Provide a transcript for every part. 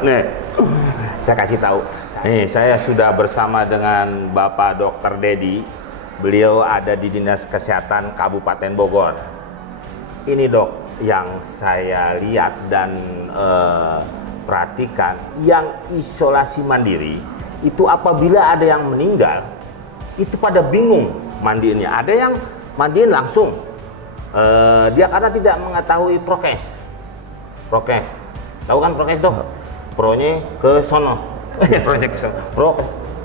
Nih, saya kasih tahu. Nih, saya sudah bersama dengan Bapak Dr. Dedi. Beliau ada di Dinas Kesehatan Kabupaten Bogor. Ini dok, yang saya lihat dan perhatikan, yang isolasi mandiri itu apabila ada yang meninggal, itu pada bingung mandiinnya. Ada yang mandiin langsung, dia karena tidak mengetahui prokes. Tahu kan prokes dok? Pronya ke sono,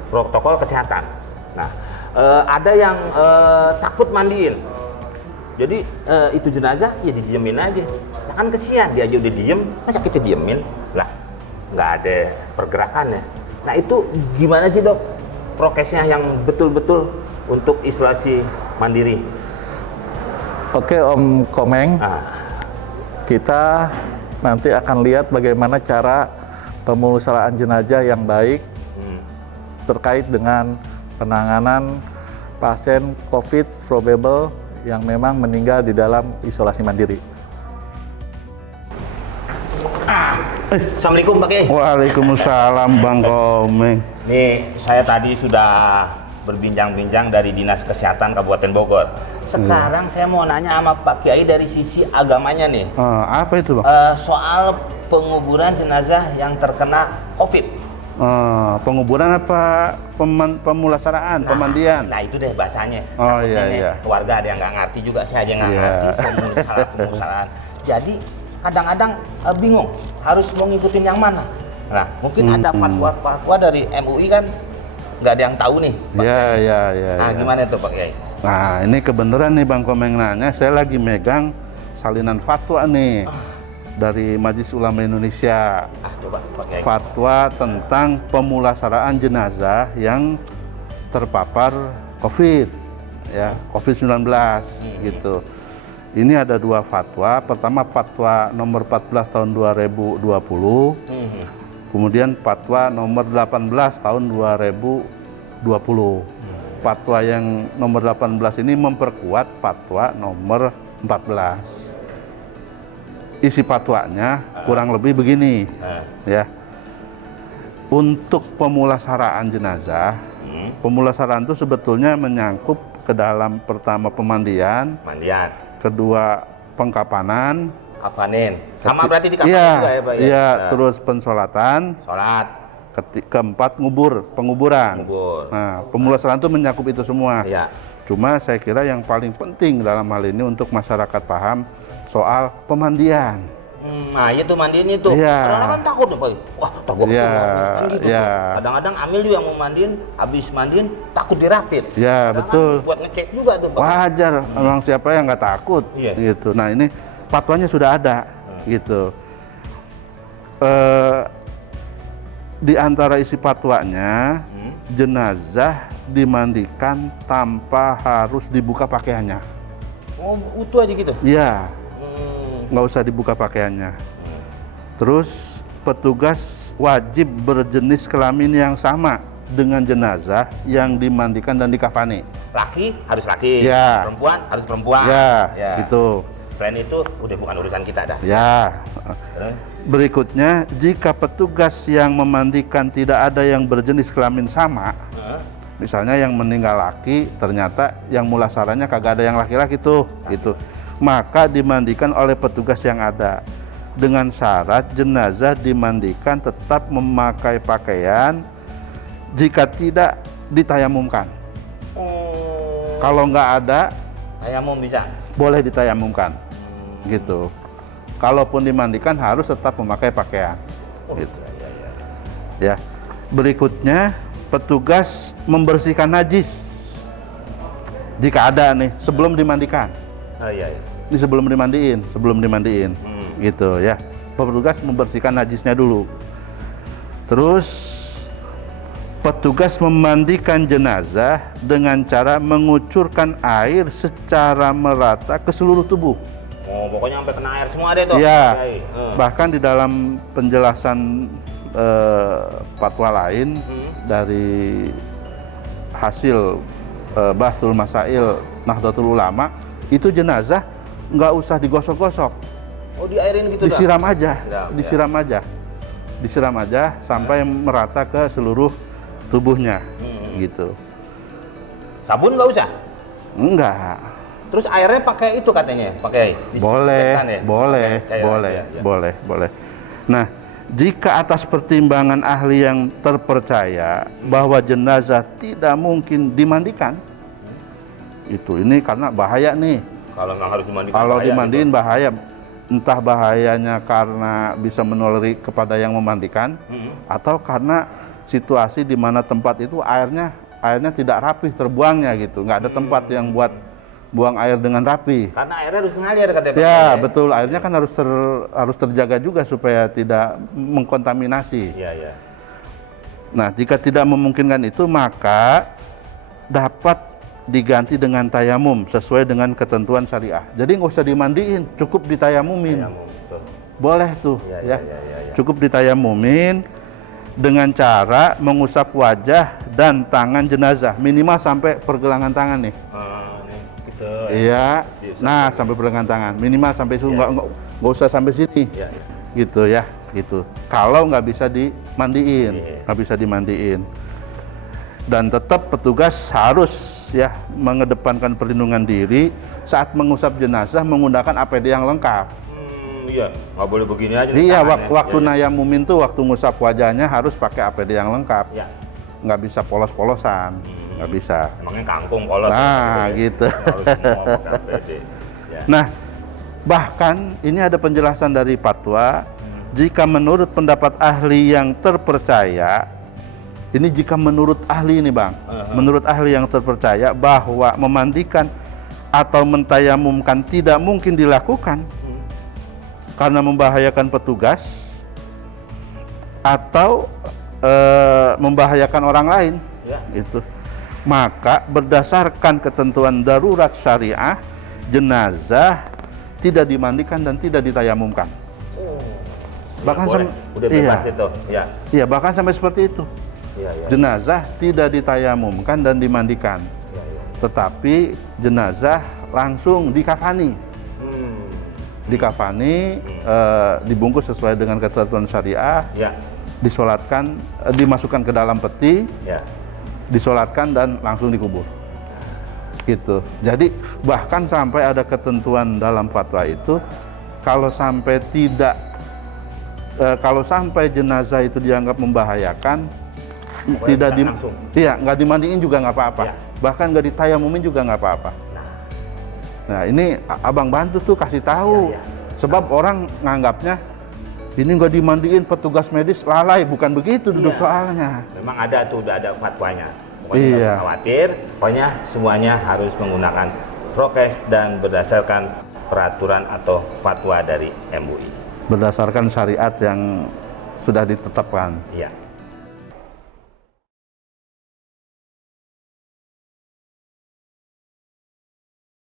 protokol kesehatan. Nah, ada yang takut mandiin. Jadi itu jenazah ya didiemin aja. Nah, kan kesian, dia aja udah diem, masa kita diemin? Lah, nggak ada pergerakannya. Nah itu gimana sih dok prokesnya yang betul-betul untuk isolasi mandiri? Oke Om Komeng, kita nanti akan lihat bagaimana cara pemusnahan jenazah yang baik terkait dengan penanganan pasien COVID probable yang memang meninggal di dalam isolasi mandiri. Assalamualaikum Pak Kiai. Waalaikumsalam Bang Komeng. Nih saya tadi sudah berbincang-bincang dari Dinas Kesehatan Kabupaten Bogor. Sekarang saya mau nanya sama Pak Kiai dari sisi agamanya nih. Apa itu Bang? Soal penguburan jenazah yang terkena COVID. Penguburan apa pemulasaraan, pemandian? Nah itu deh bahasanya. Oh Takutnya nih, iya. keluarga ada yang nggak ngerti juga, saya aja nggak ngerti pemulasaraan. Jadi kadang-kadang bingung harus mau ngikutin yang mana. Nah mungkin ada fatwa dari MUI kan nggak ada yang tahu nih Pak. Iya. Nah gimana tuh Pak Kiai? Nah ini kebenaran nih Bang Komeng nanya, saya lagi megang salinan fatwa nih dari Majelis Ulama Indonesia. Coba Pak Kiai. Fatwa tentang pemulasaraan jenazah yang terpapar COVID, ya COVID-19 gitu. Ini ada dua fatwa. Pertama fatwa nomor 14 tahun 2020, kemudian fatwa nomor 18 tahun 2020. Fatwa yang nomor 18 ini memperkuat fatwa nomor 14. Isi fatwanya kurang lebih begini, ya. Untuk pemulasaraan jenazah, pemulasaraan itu sebetulnya menyangkut ke dalam pertama pemandian, kedua pengkapanan, kafanin, sama berarti di kafanin juga ya Pak? Iya, terus pensolatan, keempat penguburan. Nah, pemulasaraan itu menyakup itu semua. Iya. Cuma saya kira yang paling penting dalam hal ini untuk masyarakat paham soal pemandian. Nah itu mandiin itu, kadang-kadang kan takut tuh Pak. Wah takut kan gitu tuh. Kadang-kadang Amil juga mau mandiin, habis mandiin takut dirapit. Ya betul. Buat ngecek juga tuh Pak. Wajar, memang siapa yang nggak takut gitu. Nah ini fatwanya sudah ada gitu. Di antara isi fatwanya, jenazah dimandikan tanpa harus dibuka pakaiannya. Oh utuh aja gitu? Iya. Nggak usah dibuka pakaiannya. Terus petugas wajib berjenis kelamin yang sama dengan jenazah yang dimandikan dan dikafani. Laki harus laki, perempuan harus perempuan. Gitu. Selain itu udah bukan urusan kita dah. Berikutnya, jika petugas yang memandikan tidak ada yang berjenis kelamin sama, misalnya yang meninggal laki, ternyata yang mulasaranya kagak ada yang laki-laki tuh, gitu. Maka dimandikan oleh petugas yang ada dengan syarat jenazah dimandikan tetap memakai pakaian, jika tidak ditayamumkan. Kalau nggak ada tayamum bisa, boleh ditayamumkan gitu. Kalaupun dimandikan harus tetap memakai pakaian gitu. Ya. Berikutnya, petugas membersihkan najis jika ada nih sebelum dimandikan. Ini sebelum dimandiin, gitu ya. Petugas membersihkan najisnya dulu. Terus petugas memandikan jenazah dengan cara mengucurkan air secara merata ke seluruh tubuh. Oh, pokoknya sampai kena air semua deh tuh. Iya. Bahkan di dalam penjelasan fatwa lain dari hasil Bahsul Masail Nahdlatul Ulama, itu jenazah nggak usah digosok-gosok. Oh, diairin gitu? Disiram aja, disiram aja. disiram aja sampai merata ke seluruh tubuhnya, gitu. Sabun nggak usah? Enggak. Terus airnya pakai itu katanya, pakai Boleh, disinfektan ya? boleh, Pakai cairan, boleh, ya, ya. boleh. Nah, jika atas pertimbangan ahli yang terpercaya bahwa jenazah tidak mungkin dimandikan, ini karena bahaya nih. Kalau nggak harus dimandikan, Kalau bahaya dimandiin gitu. bahaya, entah bahayanya karena bisa menulari kepada yang memandikan, atau karena situasi di mana tempat itu airnya tidak rapih terbuangnya gitu, nggak ada tempat yang buat buang air dengan rapi. Karena airnya harus ngalir katanya. Ya, betul. Airnya kan harus terjaga juga supaya tidak mengkontaminasi. Iya, iya. Nah, jika tidak memungkinkan itu, maka dapat diganti dengan tayamum sesuai dengan ketentuan syariah. Jadi nggak usah dimandiin, cukup ditayamumin. Tayamum, betul. Boleh tuh, Iya, ya. iya. Cukup ditayamumin dengan cara mengusap wajah dan tangan jenazah, minimal sampai pergelangan tangan nih. Nih, gitu. Iya. Diusap Nah, dulu. sampai pergelangan tangan, minimal sampai situ, Iya. nggak usah sampai sini. Iya, iya. Gitu ya, gitu. Kalau nggak bisa dimandiin, Iya. nggak bisa dimandiin. Dan tetap petugas harus ya mengedepankan perlindungan diri saat mengusap jenazah menggunakan APD yang lengkap. Iya, nggak boleh begini aja. nih Iya, tangannya. waktu Iya, nayamumin tuh, waktu ngusap wajahnya harus pakai APD yang lengkap. iya. Nggak bisa polos-polosan, nggak bisa. Emangnya kangkung polos. Nah, gitu. Harus semua pakai APD. Ya. Nah, bahkan ini ada penjelasan dari fatwa, jika menurut pendapat ahli yang terpercaya, ini jika menurut ahli ini Bang, menurut ahli yang terpercaya bahwa memandikan atau mentayamumkan tidak mungkin dilakukan karena membahayakan petugas atau membahayakan orang lain, Ya. gitu. Maka berdasarkan ketentuan darurat syariah, jenazah tidak dimandikan dan tidak ditayamumkan. Bahkan boleh. Udah bebas iya, itu. Ya. iya, bahkan sampai seperti itu. Iya, iya. Jenazah tidak ditayamumkan dan dimandikan, Iya, iya. tetapi jenazah langsung dikafani. Dikafani, dibungkus sesuai dengan ketentuan syariah, Ya. disolatkan, dimasukkan ke dalam peti, Ya. disolatkan dan langsung dikubur. Gitu. Jadi bahkan sampai ada ketentuan dalam fatwa itu, kalau sampai kalau sampai jenazah itu dianggap membahayakan, Pokoknya tidak bisa langsung. iya, nggak dimandiin juga nggak apa-apa. Ya. Bahkan nggak ditayamumin juga nggak apa-apa. Nah, ini abang bantu tuh kasih tahu, Ya, ya. sebab orang nganggapnya ini nggak dimandiin petugas medis lalai, bukan begitu duduk Iya. soalnya. Memang ada tuh, udah ada fatwanya. Pokoknya nggak Iya. usah khawatir. Pokoknya semuanya harus menggunakan prokes dan berdasarkan peraturan atau fatwa dari MUI. Berdasarkan syariat yang sudah ditetapkan. Iya.